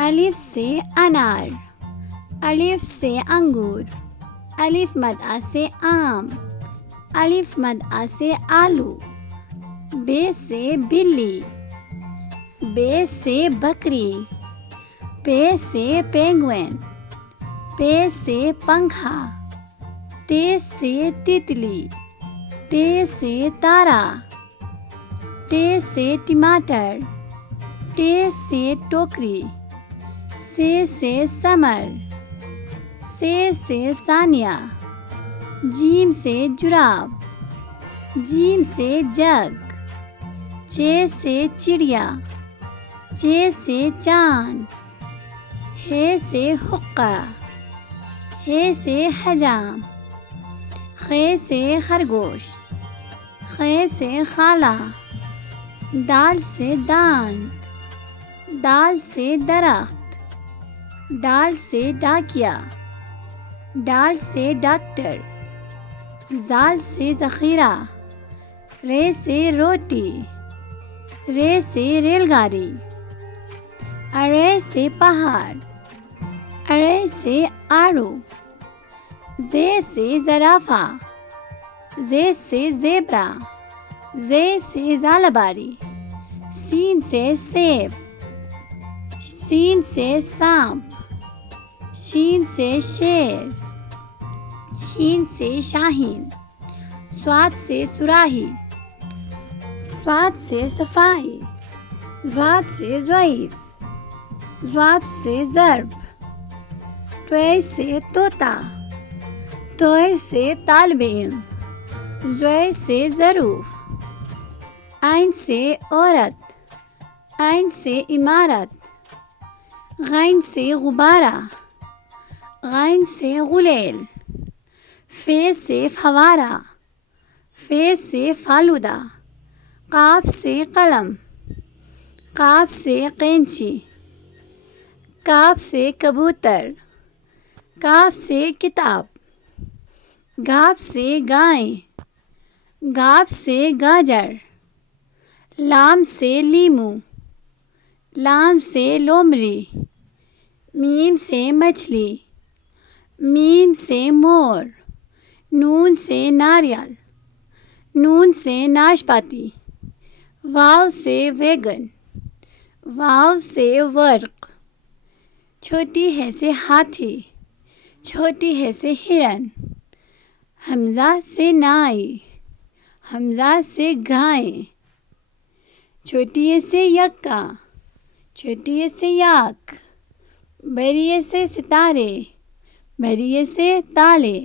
الف سے انار، الف سے انگور، الف مد آ سے آم، الف مد آ سے آلو، بے سے بلی، بے سے بکری، پے سے پینگوئن، پے سے پنکھا، تے سے تتلی، تے سے تارا، ٹے سے ٹماٹر، ٹے سے ٹوکری، سے سمر، سے ثانیہ، جیم سے جراب، جیم سے جگ، چے سے چڑیا، چے سے چاند، ہے سے حقہ، ہے سے حجام، خے سے خرگوش، خے سے خالہ، دال سے دانت، دال سے درخت، ڈال سے ڈاکیا، ڈال سے ڈاکٹر، زال سے ذخیرہ، رے سے روٹی، رے سے ریل گاڑی، ارے سے پہاڑ، ارے سے آڑو، زے سے زرافہ، زے سے زیبرا، زے سے زالباری، سین سے سیب، سین سے سانپ، شین سے شیر، شین سے شاہین، صاد سے صراحی، صاد سے صفائی، ضاد سے ضعیف، ضاد سے ضرب، طے سے طوطا، طے سے طالب علم، ضے سے ظروف، عین سے عورت، عین سے عمارت، غین سے غبارہ، غین سے غلیل، فے سے فوارہ، فے سے فالودہ، قاف سے قلم، قاف سے قینچی، کاف سے کبوتر، کاف سے کتاب، گاف سے گائیں، گاف سے گاجر، لام سے لیمو، لام سے لومڑی، میم سے مچھلی، میم سے مور، نون سے ناریل، نون سے ناشپاتی، واو سے ویگن، واو سے ورق، چھوٹی ہے سے ہاتھی، چھوٹی ہے سے ہرن، حمزہ سے نائی، حمزہ سے گائیں، چھوٹی سے یکا، چھوٹی سے یاک، بڑی سے ستارے، بڑی سے تالے۔